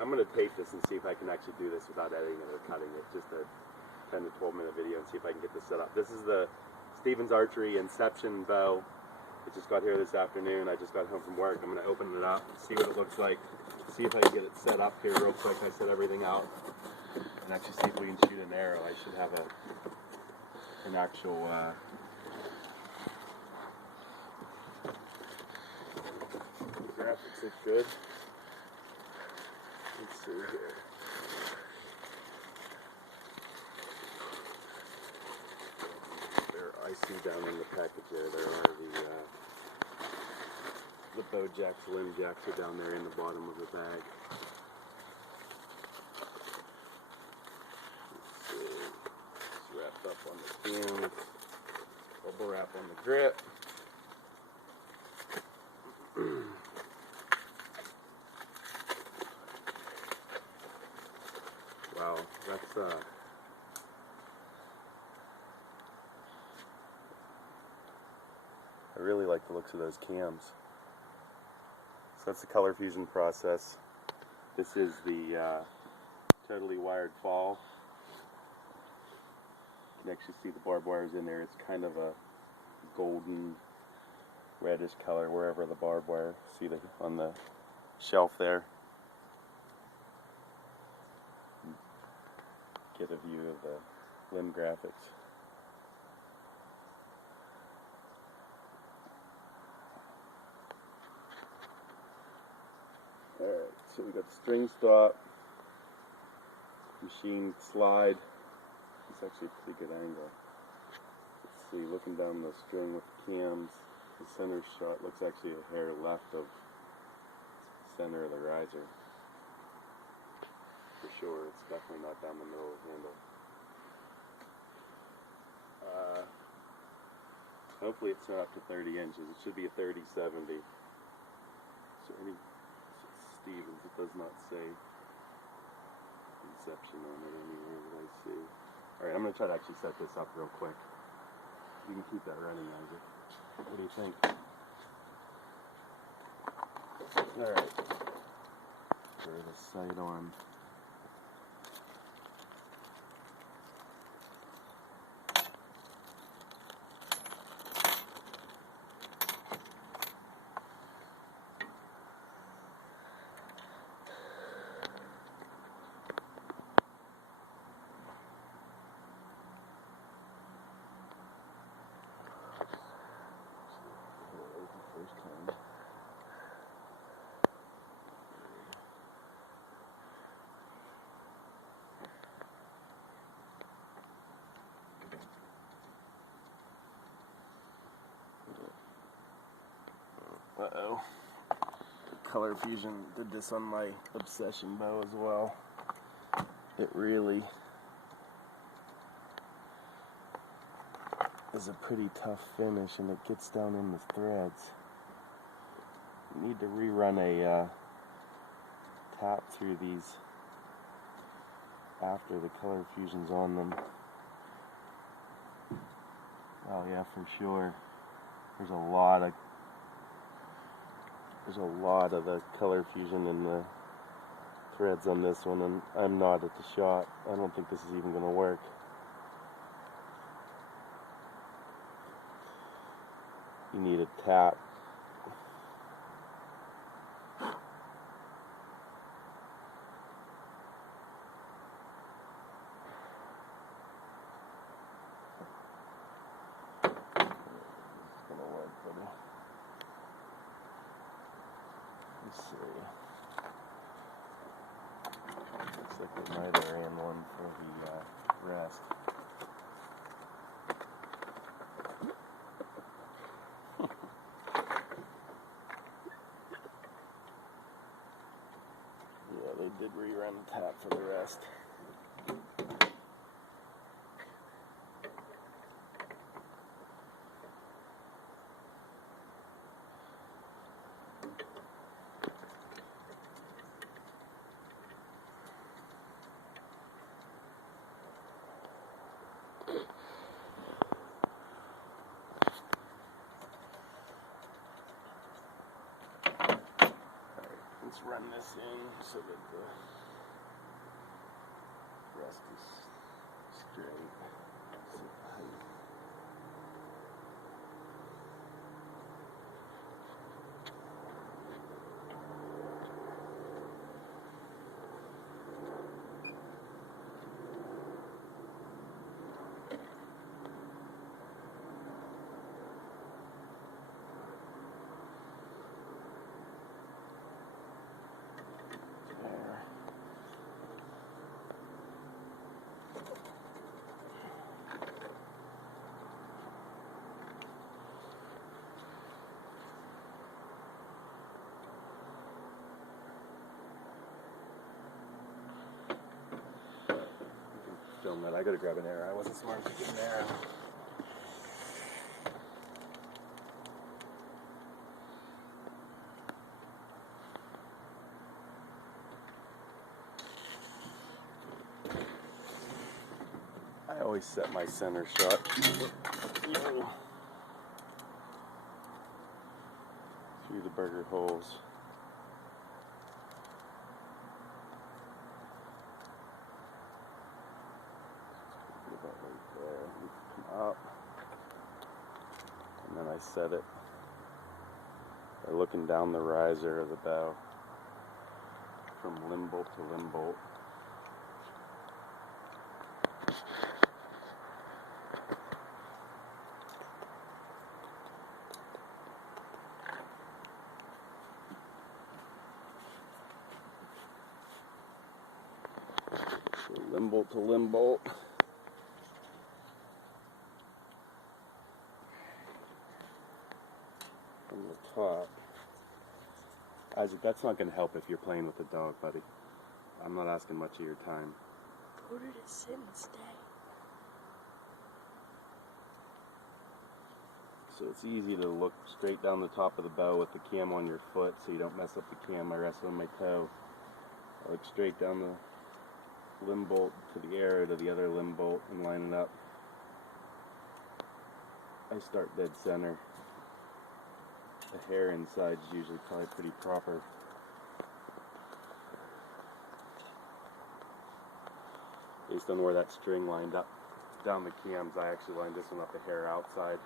I'm going to tape this and see if I can actually do this without editing it or cutting it. Just a 10 to 12 minute video and see if I can get this set up. This is the Stevens Archery Inception bow. I just got here this afternoon. I just got home from work. I'm going to open it up and see what it looks like. See if I can get it set up here real quick. I set everything out. And actually see if we can shoot an arrow. I should have an actual graphics look good. Let's see here. I see down in the package there are the bow jacks, limb jacks are down there in the bottom of the bag. Let's see. It's wrapped up on the cam. Bubble wrap on the grip. Wow, that's I really like the looks of those cams. So that's the color fusion process. This is the totally wired fall. You can actually see the barbed wires in there. It's kind of a golden reddish color wherever the barbed wire. See the on the shelf there. Get a view of the limb graphics. Alright, so we got the string stop, machine slide. It's actually a pretty good angle. Let's see, looking down the string with the cams, the center shot looks actually a hair left of the center of the riser. For sure, it's definitely not down the middle of the handle. Hopefully it's not up to 30 inches. It should be a 30-70. So any Stevens, it does not say Inception on it anywhere that I see. Alright, I'm going to try to actually set this up real quick. You can keep that running, Isaac. What do you think? Alright. Throw the sight on. Uh-oh. Color Fusion did this on my Obsession bow as well. It really is a pretty tough finish and it gets down in the threads. You need to rerun a tap through these after the Color Fusion's on them. Oh yeah, for sure. There's a lot of the Color Fusion in the threads on this one, and I'm not at the shot. I don't think this is even going to work. You need a tap. It's going to work, buddy. Let's see. Looks like we might have ran one for the rest. Yeah, they did rerun the tap for the rest. Let's run this in so that the rest is straight. So height. Film that. I gotta grab an arrow. I wasn't smart enough to get an arrow. I always set my center shot through the burger holes. About right there. Come up, and then I set it by looking down the riser of the bow from limb bolt to limb bolt. So limb bolt to limb bolt. From the top. Isaac, that's not going to help if you're playing with the dog, buddy. I'm not asking much of your time. Go to the sit and stay. So it's easy to look straight down the top of the bow with the cam on your foot so you don't mess up the cam. I rest on my toe. I look straight down the limb bolt to the arrow to the other limb bolt and line it up. I start dead center. The hair inside is usually probably pretty proper. Based on where that string lined up down the cams, I actually lined this one up the hair outside.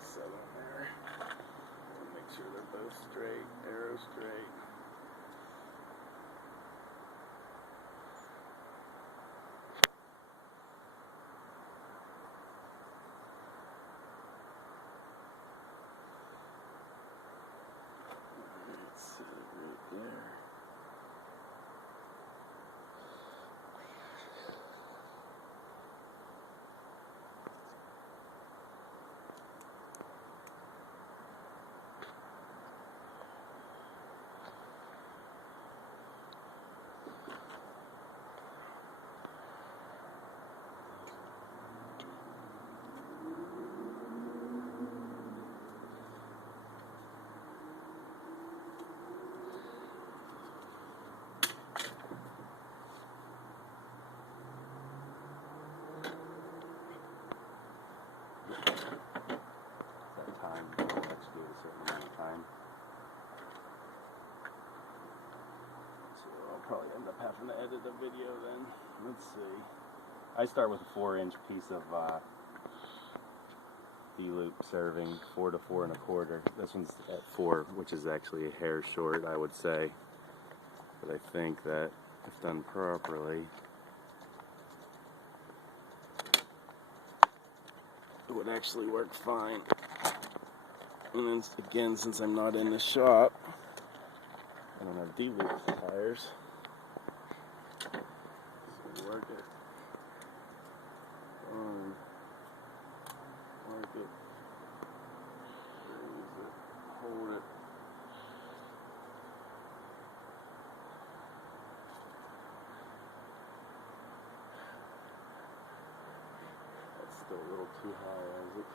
.7 there. Make sure they're both straight, arrow straight. Let's set it right there. Probably end up having to edit the video then. Let's see. I start with a 4-inch piece of D-loop serving, 4 to 4 1/4. This one's at 4, which is actually a hair short, I would say. But I think that if done properly, it would actually work fine. And then again, since I'm not in the shop, I don't have D-loop pliers. So work it. Work it. Raise it. Hold it. a little too high, Isaac.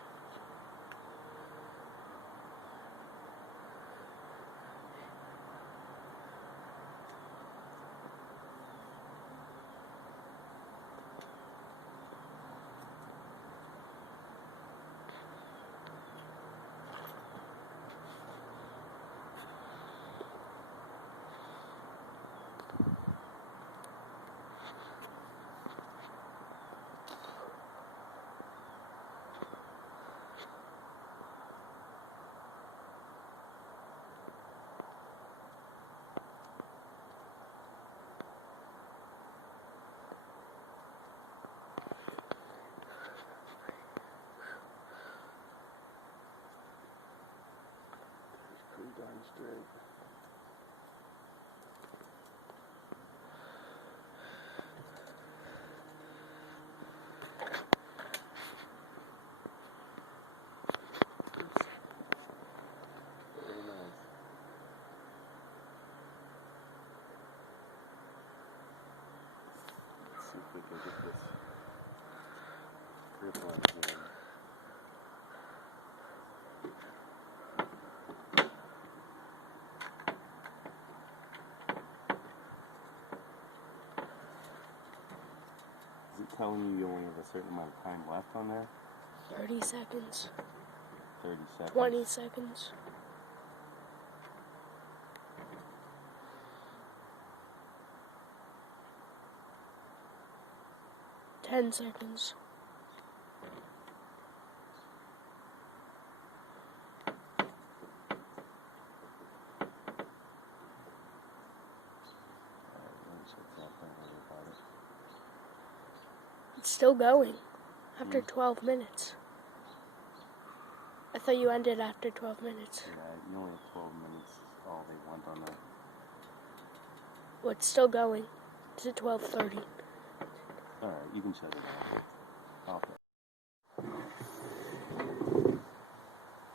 Pretty darn straight. Very nice. Let's see if we can get this grip on here. Is it telling you only have a certain amount of time left on there? 30 seconds. 30 seconds. 20 seconds. 10 seconds. It's still going after 12 minutes. I thought you ended after 12 minutes. Yeah, you only have 12 minutes. All they want on that. Well, it's still going. It's at 12:30. Alright, you can shut it off.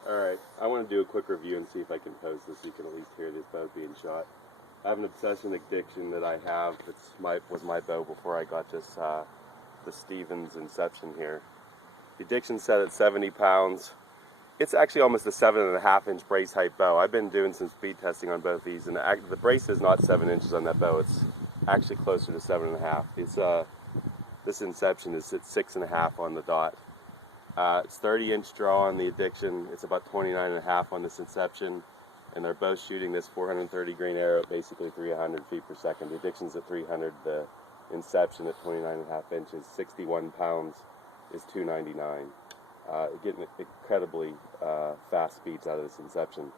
Alright, I want to do a quick review and see if I can post this so you can at least hear this bow being shot. I have an obsession addiction that I have. Was my bow before I got this the Stevens Inception here. The addiction's set at 70 pounds. It's actually almost a 7.5 inch brace height bow. I've been doing some speed testing on both these, and the brace is not 7 inches on that bow. It's actually closer to 7.5. It's this Inception is at 6.5 on the dot. It's 30 inch draw on the addiction. It's about 29.5 on this Inception, and they're both shooting this 430 grain arrow at basically 300 feet per second. The addiction's at 300. The Inception at 29.5 inches, 61 pounds is 299. Getting incredibly fast speeds out of this Inception.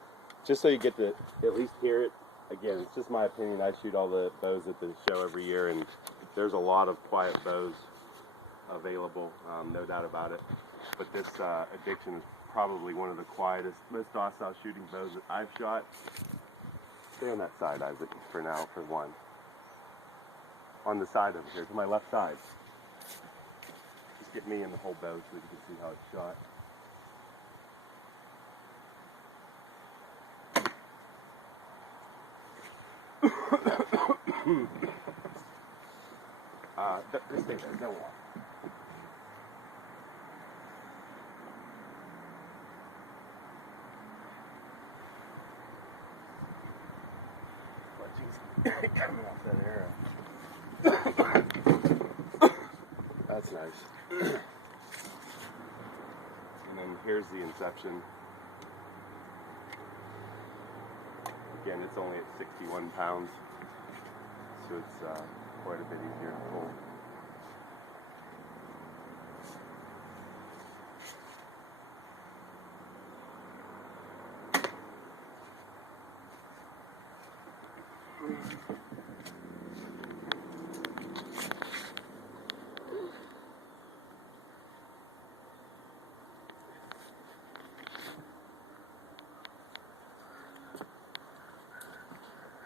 Just so you get to at least hear it. Again, it's just my opinion. I shoot all the bows at the show every year, and there's a lot of quiet bows available, no doubt about it. But this addiction is probably one of the quietest, most docile shooting bows that I've shot. Stay on that side, Isaac, for now, for one. On the side over here, to my left side. Just get me in the whole bow so you can see how it's shot. Just stay there, don't walk. Oh, jeez. Coming off that arrow. That's nice. And then here's the Inception. Again, it's only at 61 pounds, so it's quite a bit easier to pull.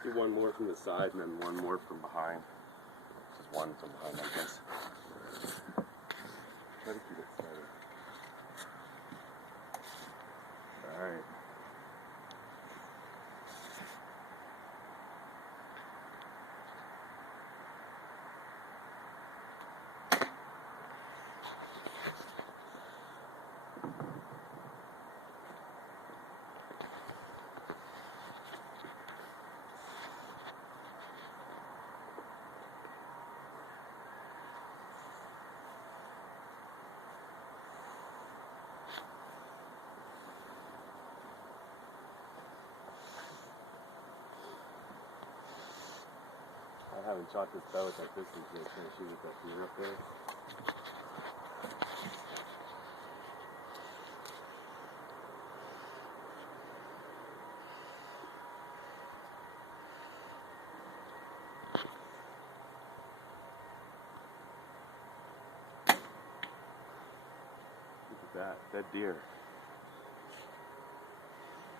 Do one more from the side and then one more from behind. Just one from behind, I guess. Try to keep it steady. Alright. haven't shot this bow at that distance yet. Can I shoot with that deer up there? Look at that, dead deer.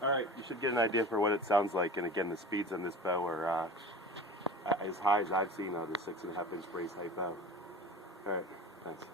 Alright, you should get an idea for what it sounds like, and again, the speeds on this bow are as high as I've seen on the 6.5 inch brace height bow. Alright, thanks.